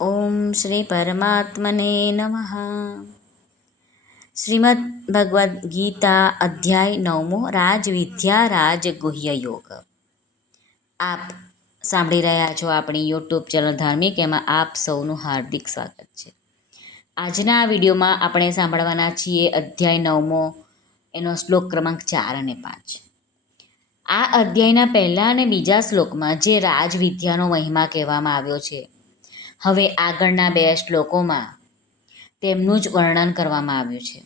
ઓમ શ્રી પરમાત્મને નમઃ શ્રીમદ ભગવદ્ ગીતા અધ્યાય નવમો રાજવિદ્યા રાજગુહ્ય યોગ આપ સાંભળી રહ્યા છો આપણી યુટ્યુબ ચેનલ ધાર્મિક, એમાં આપ સૌનું હાર્દિક સ્વાગત છે. આજના વિડીયોમાં આપણે સાંભળવાના છીએ અધ્યાય નવમો, એનો શ્લોક ક્રમાંક ચાર અને પાંચ. આ અધ્યાયના પહેલાં અને બીજા શ્લોકમાં જે રાજવિદ્યાનો મહિમા કહેવામાં આવ્યો છે હવે આગળના બે શ્લોકોમાં તેમનું જ વર્ણન કરવામાં આવ્યું છે.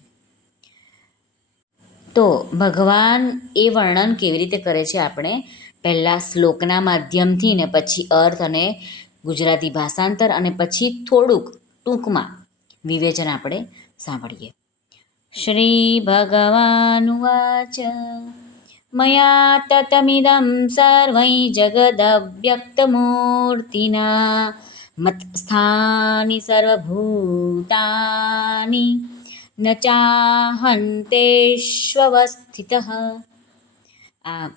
તો ભગવાન એ વર્ણન કેવી રીતે કરે છે આપણે? પહેલાં શ્લોકના માધ્યમથી ને પછી અર્થ અને ગુજરાતી ભાષાંતર અને પછી થોડુંક ટૂંકમાં વિવેચન આપણે સાંભળીએ. શ્રી ભગવાનુવાચ મયા તતમિદમ સર્વૈ જગદવ્યક્તમૂર્તિના મત્સ્થાની સર્વભૂતાની ન ચાહંતેષ્વસ્થિત આ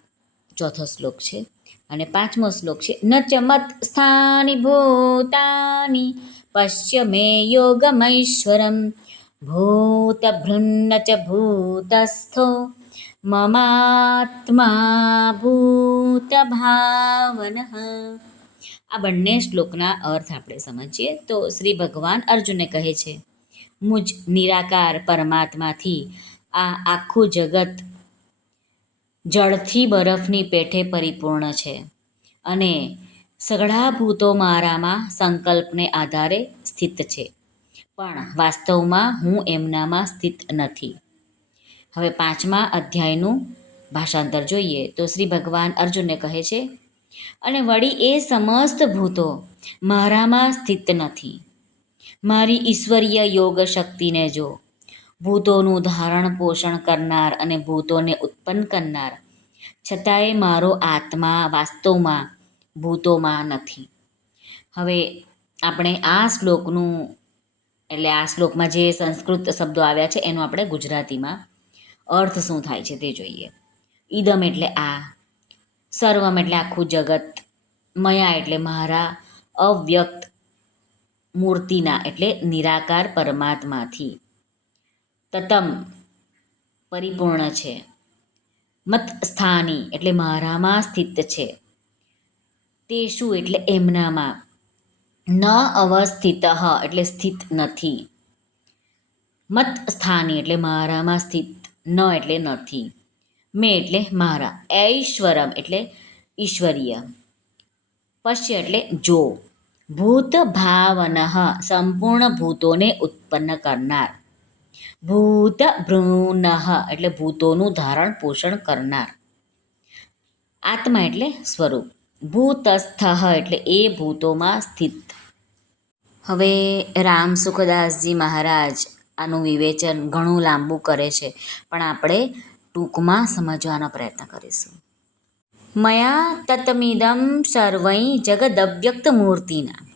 ચોથો શ્લોક છે અને પાંચમો શ્લોક છે ન ચ મત સ્થાની ભૂતાની પશ્ય મે યોગમૈશ્વરમ ભૂતભૃન્ન ચ ભૂતસ્થો મમાત્મા ભૂતભાવન આ બંને શ્લોકના અર્થ આપણે સમજીએ. તો શ્રી ભગવાન અર્જુનને કહે છે, મુજ નિરાકાર પરમાત્માથી આ આખું જગત જળથી બરફની પેઠે પરિપૂર્ણ છે અને સઘળા ભૂતો મારામાં સંકલ્પને આધારે સ્થિત છે. પણ વાસ્તવમાં હું એમનામાં સ્થિત નથી. હવે પાંચમા અધ્યાયનું ભાષાંતર જોઈએ. તો શ્રી ભગવાન અર્જુનને કહે છે અને વળી એ સમસ્ત ભૂતો મારામાં સ્થિત નથી. મારી ઈશ્વરીય યોગ શક્તિને જો, ભૂતોનું ધારણ પોષણ કરનાર અને ભૂતોને ઉત્પન્ન કરનાર, છતાંય મારો આત્મા વાસ્તવમાં ભૂતોમાં નથી. હવે આપણે આ શ્લોકનું, એટલે આ શ્લોકમાં જે સંસ્કૃત શબ્દો આવ્યા છે, એનો આપણે ગુજરાતીમાં અર્થ શું થાય છે તે જોઈએ. ઈદમ એટલે આ. સર્વમ એટલે આખું જગત. મયા એટલે મારા, અવ્યક્ત મૂર્તિના એટલે નિરાકાર પરમાત્માથી. તતમ પરિપૂર્ણ છે. મત સ્થાની એટલે મારામાં સ્થિત છે. તે શું એટલે એમનામાં. ન અવસ્થિત એટલે સ્થિત નથી. મત સ્થાની એટલે મારામાં સ્થિત ન એટલે નથી. મેં એટલે મારા. ઐશ્વરમ એટલે ઈશ્વરીય. પશ્ય એટલે જો. ભૂત ભાવન સંપૂર્ણ ભૂતોને ઉત્પન્ન કરનાર. ભૂત ભ્રૂન એટલે ભૂતોનું ધારણ પોષણ કરનાર. આત્મા એટલે સ્વરૂપ. ભૂતસ્થ એટલે એ ભૂતોમાં સ્થિત. હવે રામ સુખદાસજી મહારાજ આનું વિવેચન ઘણું લાંબુ કરે છે. પણ આપણે ટૂંકમાં સમજવાનો પ્રયત્ન કરીશું. મયા તતમિદમ સર્વૈ જગદવ્યક્ત મૂર્તિના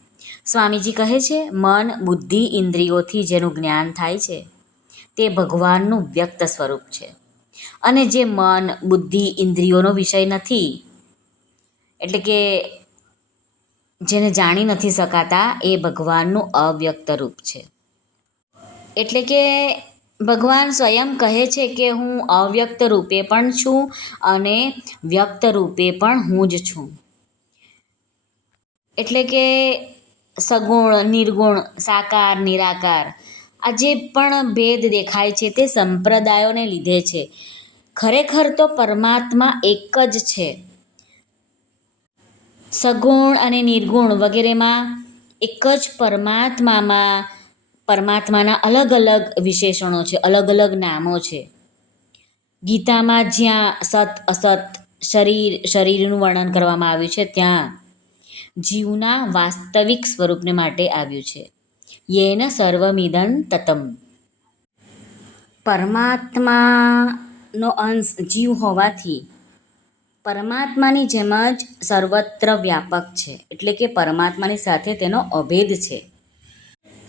સ્વામીજી કહે છે, મન, બુદ્ધિ, ઇન્દ્રિયોથી જેનું જ્ઞાન થાય છે, તે ભગવાનનું વ્યક્ત સ્વરૂપ છે. અને જે મન, બુદ્ધિ, ઇન્દ્રિયોનો વિષય નથી, એટલે કે જેને જાણી નથી શકાતા, એ ભગવાનનું અવ્યક્ત રૂપ છે. એટલે કે ભગવાન સ્વયં કહે છે કે હું અવ્યક્ત રૂપે પણ છું અને વ્યક્ત રૂપે પણ હું જ છું. એટલે કે સગુણ, નિર્ગુણ, સાકાર, નિરાકાર, આ જે પણ ભેદ દેખાય છે તે સંપ્રદાયોને લીધે છે. ખરેખર તો પરમાત્મા એક જ છે. સગુણ અને નિર્ગુણ વગેરેમાં એક જ પરમાત્મામાં પરમાત્માના અલગ અલગ વિશેષણો છે, અલગ અલગ નામો છે. ગીતામાં જ્યાં સત, અસત, શરીર, શરીરનું વર્ણન કરવામાં આવ્યું છે, ત્યાં જીવના વાસ્તવિક સ્વરૂપને માટે આવ્યું છે. યેન સર્વમિદન તતમ. પરમાત્માનો અંશ જીવ હોવાથી પરમાત્માની જેમ જ સર્વત્ર વ્યાપક છે, એટલે કે પરમાત્માની સાથે તેનો અભેદ છે.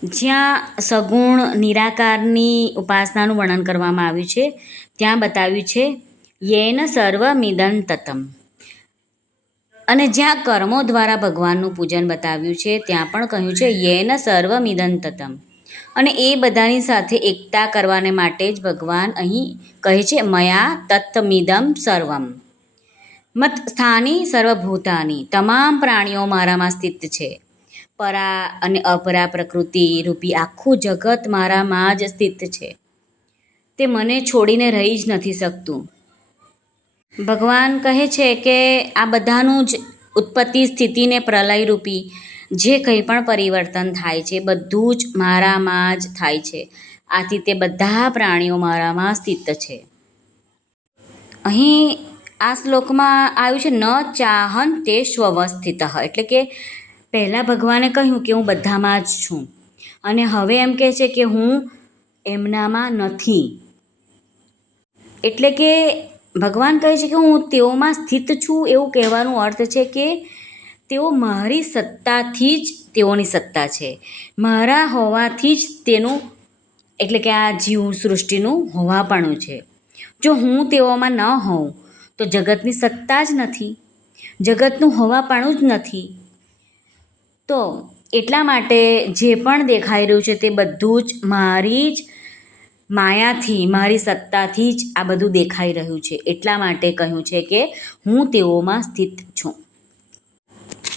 જ્યાં સગુણ નિરાકારની ઉપાસનાનું વર્ણન કરવામાં આવ્યું છે, ત્યાં બતાવ્યું છે, યેન સર્વમિદન તતમ અને જ્યાં કર્મો દ્વારા ભગવાનનું પૂજન બતાવ્યું છે, ત્યાં પણ કહ્યું છે, યેન સર્વમિદંતતમ. અને એ બધાની સાથે એકતા કરવાને માટે જ ભગવાન અહીં કહે છે, મયા તત્મિદમ સર્વમ. મત સ્થાની સર્વભૂતાની, તમામ પ્રાણીઓ મારામાં સ્થિત છે. પરા અને અપરા પ્રકૃતિ રૂપી આખું જગત મારામાં જ સ્થિત છે. તે મને છોડીને રહી જ નથી શકતું. ભગવાન કહે છે કે આ બધાનું જ ઉત્પત્તિ સ્થિતિને પ્રલયરૂપી જે કંઈ પણ પરિવર્તન થાય છે, બધું જ મારામાં જ થાય છે. આથી તે બધા પ્રાણીઓ મારામાં સ્થિત છે. અહીં આ શ્લોકમાં આવ્યું છે, ન ચાહન તે સ્વવસ્થિત. એટલે કે પહેલાં ભગવાને કહ્યું કે હું બધામાં જ છું. અને હવે એમ કહે છે કે હું એમનામાં નથી. એટલે કે ભગવાન કહે છે કે હું તેઓમાં સ્થિત છું એવું કહેવાનો અર્થ છે કે તેઓ મારી સત્તાથી જ તેઓની સત્તા છે. મારા હોવાથી જ તેનું, એટલે કે આ જીવ સૃષ્ટિનું હોવાપણું છે. જો હું તેઓમાં ન હોઉં, તો જગતની સત્તા જ નથી. જગતનું હોવાપણું જ નથી. તો એટલા માટે જે પણ દેખાઈ રહ્યું છે તે બધું જ મારી જ માયાથી, મારી સત્તાથી જ આ બધું દેખાઈ રહ્યું છે. એટલા માટે કહ્યું છે કે હું તેઓમાં સ્થિત છું.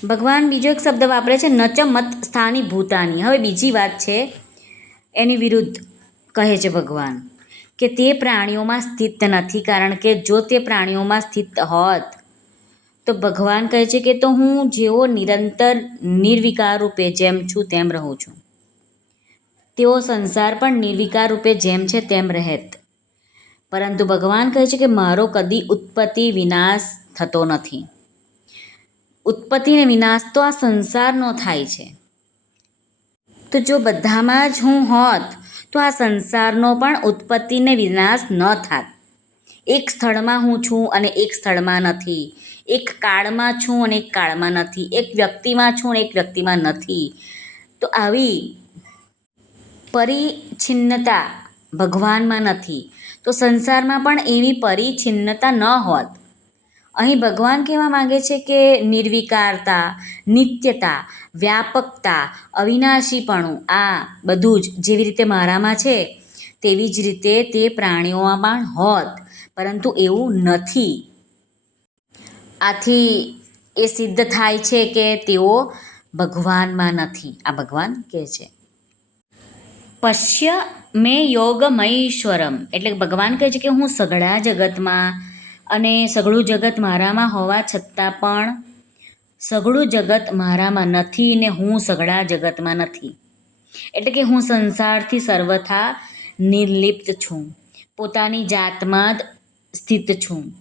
ભગવાન બીજો એક શબ્દ વાપરે છે નચ મત સ્થાની ભૂતાની. હવે બીજી વાત છે, એની વિરુદ્ધ કહે છે ભગવાન કે તે પ્રાણીઓમાં સ્થિત નથી, કારણ કે જો તે પ્રાણીઓમાં સ્થિત હોત તો ભગવાન કહે છે કે તો હું જેઓ નિરંતર નિર્વિકાર રૂપે જેમ છું તેમ રહું છું. તેઓ સંસાર પણ નિર્વિકાર રૂપે જેમ છે તેમ રહેત. પરંતુ ભગવાન કહે છે કે મારો કદી ઉત્પત્તિ વિનાશ થતો નથી. ઉત્પત્તિને વિનાશ તો આ સંસારનો થાય છે. તો જો બધામાં જ હું હોત તો આ સંસારનો પણ ઉત્પત્તિને વિનાશ ન થાત. એક સ્થળમાં હું છું અને એક સ્થળમાં નથી. એક કાળમાં છું અને એક કાળમાં નથી. એક વ્યક્તિમાં છું અને એક વ્યક્તિમાં નથી. તો આવી પરિચ્છિન્નતા ભગવાનમાં નથી. તો સંસારમાં પણ એવી પરિચ્છિન્નતા ન હોત. અહીં ભગવાન કહેવા માંગે છે કે નિર્વિકારતા, નિત્યતા, વ્યાપકતા, અવિનાશીપણું આ બધું જ જેવી રીતે મારામાં છે, તેવી જ રીતે તે પ્રાણીઓમાં પણ હોત. પરંતુ એવું નથી. આથી એ સિદ્ધ થાય છે કે તેઓ ભગવાનમાં નથી. આ ભગવાન કહે છે. પશ્ય મેં યોગમૈશ્વરમ. એટલે ભગવાન કહે છે કે હું સઘળા જગતમાં અને સઘળું જગત મારામાં હોવા છતાં પણ સઘળું જગત મારામાં નથી ને હું સઘળા જગતમાં નથી. એટલે કે હું સંસારથી સર્વથા નિર્લિપ્ત છું. પોતાની જાતમાં જ સ્થિત છું.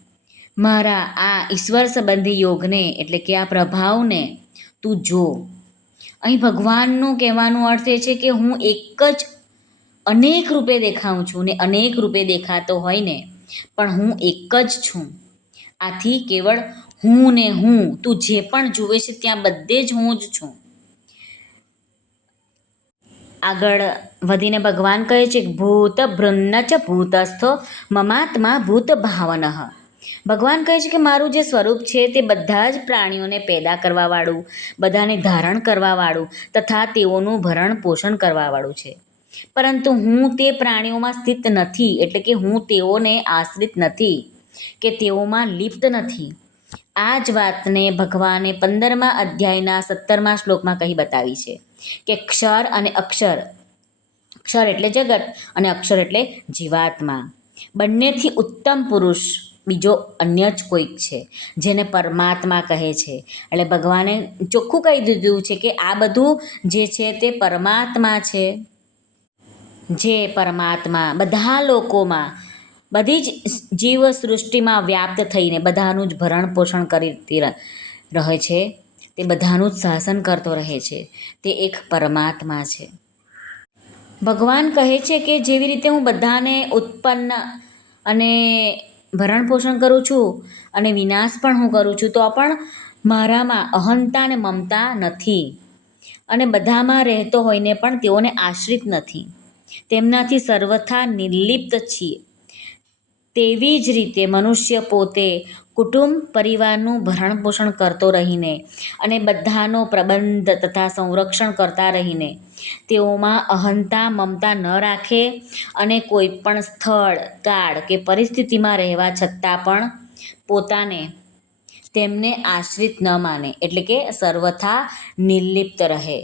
મારા આ ઈશ્વર સંબંધી યોગને એટલે કે આ પ્રભાવને તું જો. અહીં ભગવાનનું કહેવાનો અર્થ એ છે કે હું એક જ અનેક રૂપે દેખાઉં છું ને અનેક રૂપે દેખાતો હોય ને, પણ હું એક જ છું. આથી કેવળ હું ને હું, તું જે પણ જુએ છે ત્યાં બધે જ હું જ છું. આગળ વધીને ભગવાન કહે છે, ભૂત ભૃન્ન ચ ભૂતસ્થો મમાત્મા ભૂત ભાવન. ભગવાન કહે છે કે, મારું જે સ્વરૂપ છે તે બધા જ પ્રાણીઓને પેદા કરવાવાળું, બધાને ધારણ કરવાવાળું તથા તેઓનું ભરણ પોષણ કરવાવાળું છે. પરંતુ હું તે પ્રાણીઓમાં સ્થિત નથી, એટલે કે હું તેઓને આશ્રિત નથી, કે તેઓમાં લિપ્ત નથી. આ જ વાતને ભગવાને પંદરમા અધ્યાયના સત્તરમા શ્લોકમાં કહી બતાવી છે. કે ક્ષર અને અક્ષર. ક્ષર એટલે જગત અને અક્ષર એટલે જીવાત્મા. બંનેથી ઉત્તમ પુરુષ બીજો અન્ય જ કોઈક છે, જેને પરમાત્મા કહે છે. એટલે ભગવાને ચોખ્ખું કહી દીધું છે કે આ બધું જે છે તે પરમાત્મા છે. જે પરમાત્મા બધા લોકોમાં બધી જ જીવ સૃષ્ટિમાં વ્યાપ્ત થઈને બધાનું જ ભરણ પોષણ કરી રહે છે. તે બધાનું જ શાસન કરતો રહે છે. તે એક પરમાત્મા છે. ભગવાન કહે છે કે જેવી રીતે હું બધાને ઉત્પન્ન અને ભરણ પોષણ કરું છું અને વિનાશ પણ હું કરું છું, તો પણ મારામાં અહંતા અને મમતા નથી. અને બધામાં રહેતો હોઈને પણ તેઓને આશ્રિત નથી. તેમનાથી સર્વથા નિર્લિપ્ત છીએ. તેવી જ રીતે મનુષ્ય પોતે કુટુંબ પરિવારનું ભરણ પોષણ કરતો રહીને અને બધાનો પ્રબંધ તથા સંરક્ષણ કરતા રહીને તેઓમાં અહંતા, મમતા ન રાખે અને કોઈ પણ સ્થળ, કાળ કે પરિસ્થિતિમાં રહેવા છતાં પણ પોતાને તેમને આશ્રિત ન માને, એટલે કે સર્વથા નિર્લિપ્ત રહે.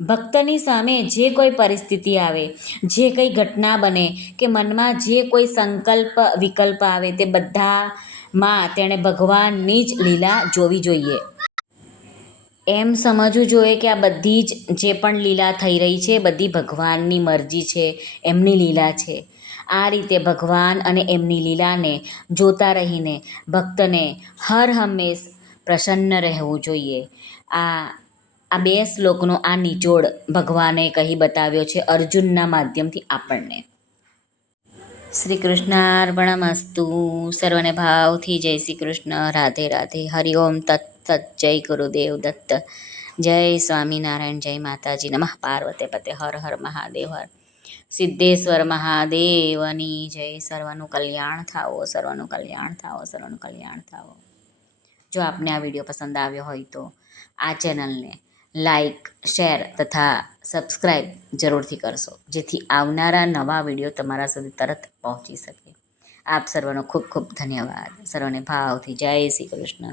ભક્તની સામે જે કોઈ પરિસ્થિતિ આવે, જે કંઈ ઘટના બને, કે મનમાં જે કોઈ સંકલ્પ, વિકલ્પ આવે તે બધામાં તેણે ભગવાનની જ લીલા જોવી જોઈએ. એમ સમજવું જોઈએ કે આ બધી જ જે પણ લીલા થઈ રહી છે, બધી ભગવાનની મરજી છે, એમની લીલા છે. આ રીતે ભગવાન અને એમની લીલાને જોતા રહીને ભક્તને હર હંમેશ પ્રસન્ન રહેવું જોઈએ. આ આ બે શ્લોકનો આ નિચોડ ભગવાને કહી બતાવ્યો છે અર્જુનના માધ્યમથી આપણને. શ્રી કૃષ્ણાર્પણમસ્તુ સર્વને ભાવથી જય શ્રી કૃષ્ણ રાધે. રાધે હરિઓમ તત્સત જય ગુરુદેવ દત્ત. જય સ્વામિનારાયણ. જય માતાજી નમઃ. પાર્વતે પતે. હર હર મહાદેવ હર. સિદ્ધેશ્વર મહાદેવની જય. સર્વનું કલ્યાણ થાવો સર્વનું કલ્યાણ થાવો સર્વનું કલ્યાણ થાવો જો આપને આ વીડિયો પસંદ આવ્યો હોય તો આ ચેનલને લાઈક, શેર તથા સબસ્ક્રાઈબ જરૂરથી કરશો, જેથી આવનારા નવા વીડિયો તમારા સુધી તરત પહોંચી શકે. આપ સર્વનો ખૂબ ખૂબ ધન્યવાદ. સર્વને ભાવથી જય શ્રી કૃષ્ણ.